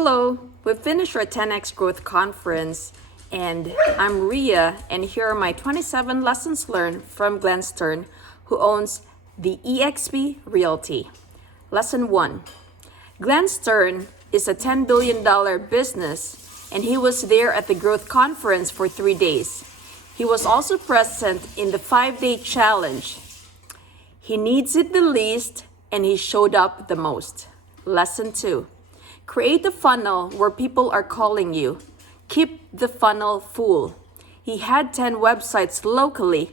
Hello, we've finished our 10x Growth Conference, and I'm Ria, and here are my 27 lessons learned from Glenn Stern, who owns the eXp Realty. Lesson 1. Glenn Stern is a $10 billion business, and he was there at the Growth Conference for 3 days. He was also present in the 5-day challenge. He needs it the least, and he showed up the most. Lesson 2. Create a funnel where people are calling you. Keep the funnel full. He had 10 websites locally,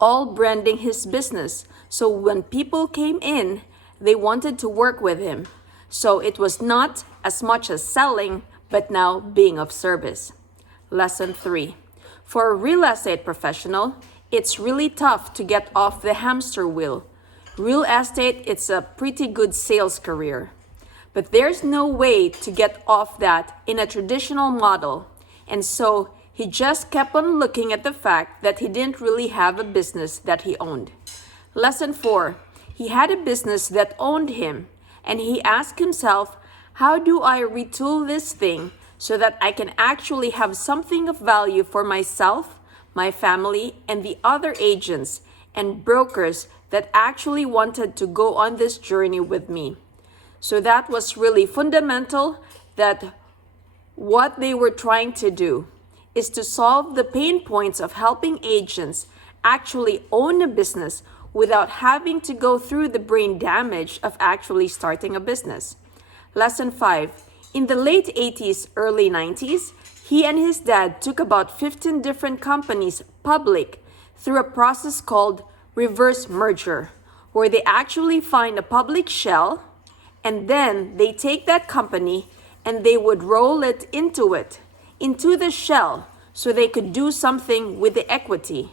all branding his business. So when people came in, they wanted to work with him. So it was not as much as selling, but now being of service. Lesson 3. For a real estate professional, it's really tough to get off the hamster wheel. Real estate, it's a pretty good sales career. But there's no way to get off that in a traditional model. And so he just kept on looking at the fact that he didn't really have a business that he owned. Lesson 4. He had a business that owned him. And he asked himself, how do I retool this thing so that I can actually have something of value for myself, my family, and the other agents and brokers that actually wanted to go on this journey with me? So that was really fundamental, that what they were trying to do is to solve the pain points of helping agents actually own a business without having to go through the brain damage of actually starting a business. Lesson 5. In the late 80s, early 90s, he and his dad took about 15 different companies public through a process called reverse merger, where they actually find a public shell, and then they take that company and they would roll it into the shell, so they could do something with the equity.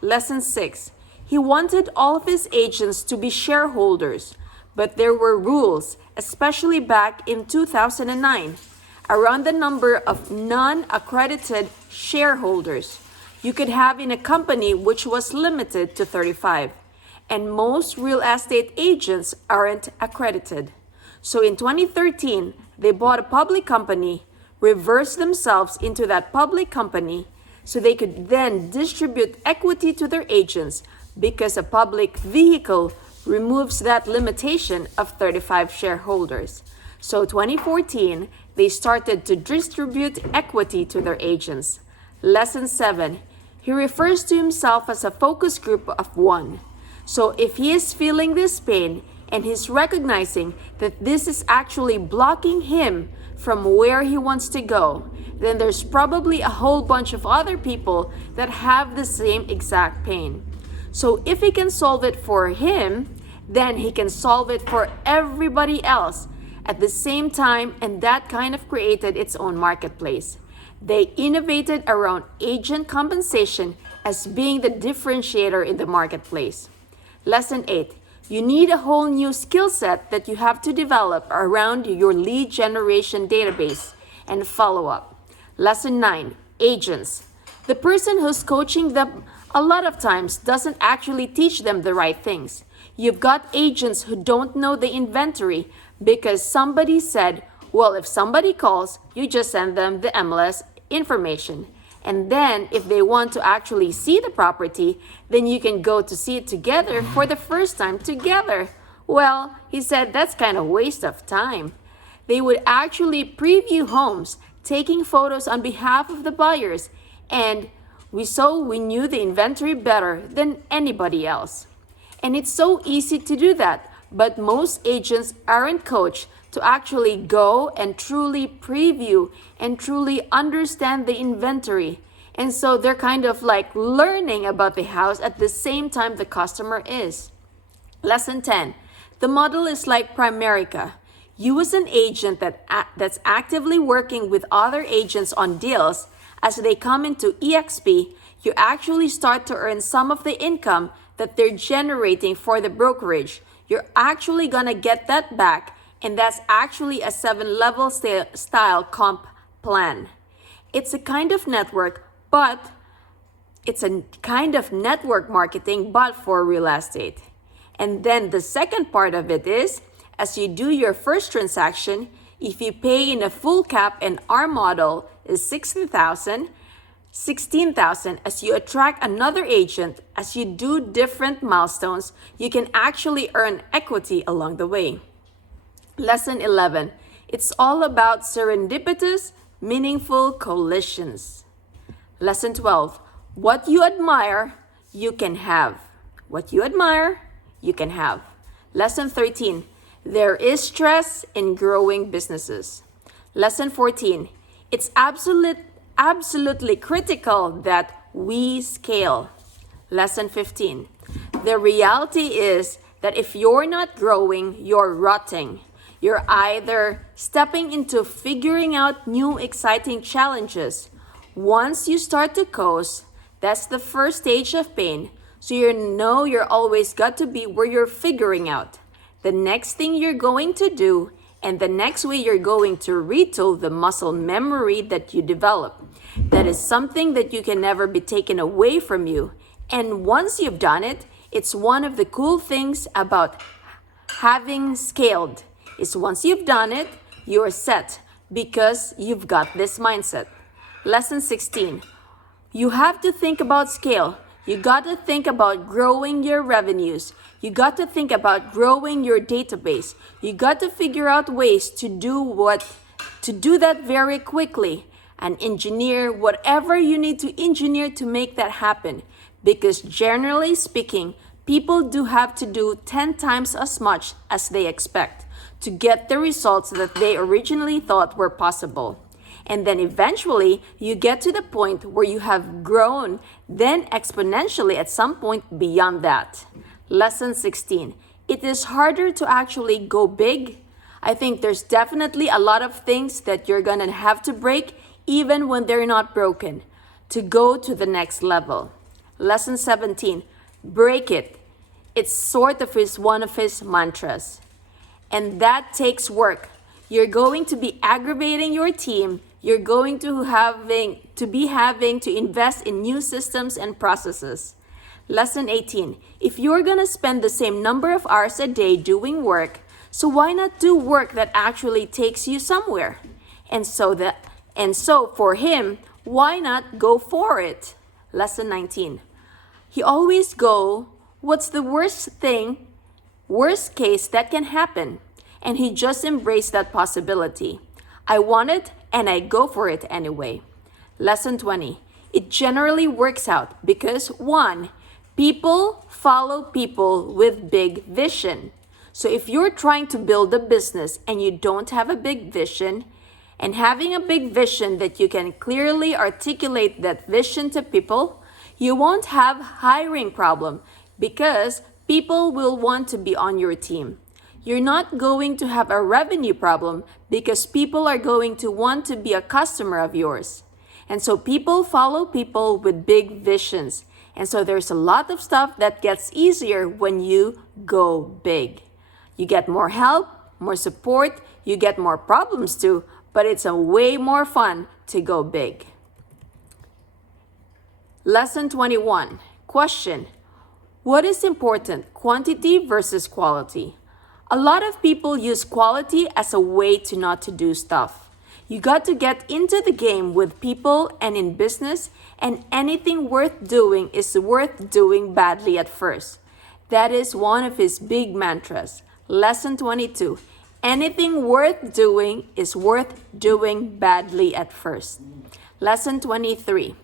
Lesson 6. He wanted all of his agents to be shareholders, but there were rules, especially back in 2009, around the number of non-accredited shareholders you could have in a company, which was limited to 35. And most real estate agents aren't accredited. So in 2013, they bought a public company, reversed themselves into that public company, so they could then distribute equity to their agents, because a public vehicle removes that limitation of 35 shareholders. So 2014, they started to distribute equity to their agents. Lesson 7. He refers to himself as a focus group of 1. So if he is feeling this pain, and he's recognizing that this is actually blocking him from where he wants to go, then there's probably a whole bunch of other people that have the same exact pain. So if he can solve it for him, then he can solve it for everybody else at the same time, and that kind of created its own marketplace. They innovated around agent compensation as being the differentiator in the marketplace. Lesson 8. You need a whole new skill set that you have to develop around your lead generation database and follow-up. Lesson 9. Agents. The person who's coaching them a lot of times doesn't actually teach them the right things. You've got agents who don't know the inventory because somebody said, well, if somebody calls, you just send them the MLS information. And then if they want to actually see the property, then you can go to see it together for the first time together. Well, he said that's kind of waste of time. They would actually preview homes, taking photos on behalf of the buyers, and we knew the inventory better than anybody else. And it's so easy to do that, but most agents aren't coached to actually go and truly preview and truly understand the inventory. And so they're kind of like learning about the house at the same time the customer is. Lesson 10. The model is like Primerica. You as an agent that's actively working with other agents on deals, as they come into eXp, you actually start to earn some of the income that they're generating for the brokerage. You're actually gonna get that back, and that's actually a 7-level style comp plan. It's a kind of network, but it's a kind of network marketing, but for real estate. And then the second part of it is, as you do your first transaction, If you pay in a full cap and our model is 16,000, as you attract another agent, as you do different milestones, you can actually earn equity along the way. Lesson 11. It's all about serendipitous, meaningful collisions. Lesson 12. What you admire, you can have. What you admire, you can have. Lesson 13. There is stress in growing businesses. Lesson 14. It's absolutely critical that we scale. Lesson 15. The reality is that if you're not growing, you're rotting. You're either stepping into figuring out new exciting challenges. Once you start to coast, that's the first stage of pain. So you know you're always got to be where you're figuring out the next thing you're going to do and the next way you're going to retool the muscle memory that you develop. That is something that you can never be taken away from you. And once you've done it, it's one of the cool things about having scaled. Is once you've done it, you're set because you've got this mindset. Lesson 16. You have to think about scale. You got to think about growing your revenues. You got to think about growing your database. You got to figure out ways to do that very quickly and engineer whatever you need to engineer to make that happen. Because generally speaking, people do have to do 10 times as much as they expect to get the results that they originally thought were possible. And then eventually you get to the point where you have grown, then exponentially at some point beyond that. Lesson 16. It is harder to actually go big. I think there's definitely a lot of things that you're gonna have to break even when they're not broken to go to the next level. Lesson 17. Break it. It's sort of one of his mantras. And that takes work. You're going to be aggravating your team. You're going to having to invest in new systems and processes. Lesson 18. If you're going to spend the same number of hours a day doing work, so why not do work that actually takes you somewhere? And so for him, why not go for it? Lesson 19. He always go, what's the worst case that can happen? And he just embraced that possibility. I want it and I go for it anyway. Lesson 20. It generally works out because 1, people follow people with big vision. So if you're trying to build a business and you don't have a big vision, and having a big vision that you can clearly articulate that vision to people, you won't have hiring problem because people will want to be on your team. You're not going to have a revenue problem because people are going to want to be a customer of yours. And so people follow people with big visions. And so there's a lot of stuff that gets easier when you go big. You get more help, more support, you get more problems too, but it's a way more fun to go big. Lesson 21. Question. What is important, quantity versus quality? A lot of people use quality as a way to not to do stuff. You got to get into the game with people and in business, and anything worth doing is worth doing badly at first. That is one of his big mantras. Lesson 22. Anything worth doing is worth doing badly at first. Lesson 23.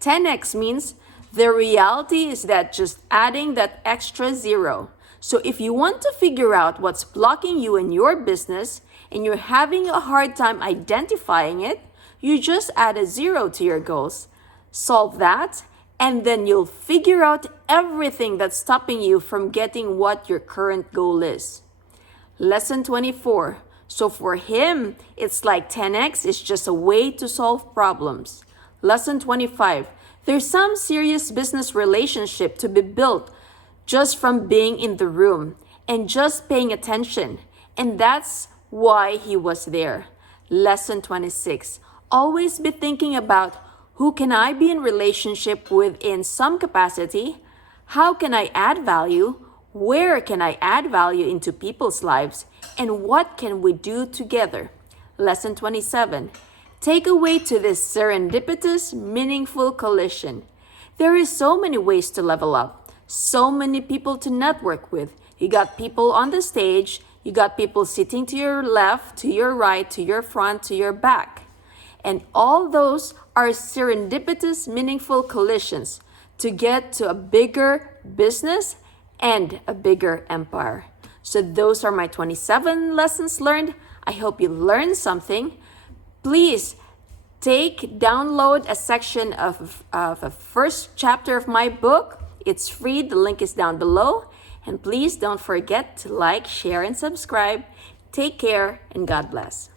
10x means the reality is that just adding that extra zero. So if you want to figure out what's blocking you in your business and you're having a hard time identifying it, you just add a 0 to your goals. Solve that, and then you'll figure out everything that's stopping you from getting what your current goal is. Lesson 24. So for him, it's like 10x is just a way to solve problems. Lesson 25. There's some serious business relationship to be built just from being in the room and just paying attention. And that's why he was there. Lesson 26. Always be thinking about who can I be in relationship with in some capacity? How can I add value? Where can I add value into people's lives? And what can we do together? Lesson 27. Take away to this serendipitous, meaningful collision. There is so many ways to level up, so many people to network with. You got people on the stage, you got people sitting to your left, to your right, to your front, to your back. And all those are serendipitous, meaningful collisions to get to a bigger business and a bigger empire. So those are my 27 lessons learned. I hope you learned something. Please download a section of a first chapter of my book. It's free. The link is down below. And please don't forget to like, share, and subscribe. Take care and God bless.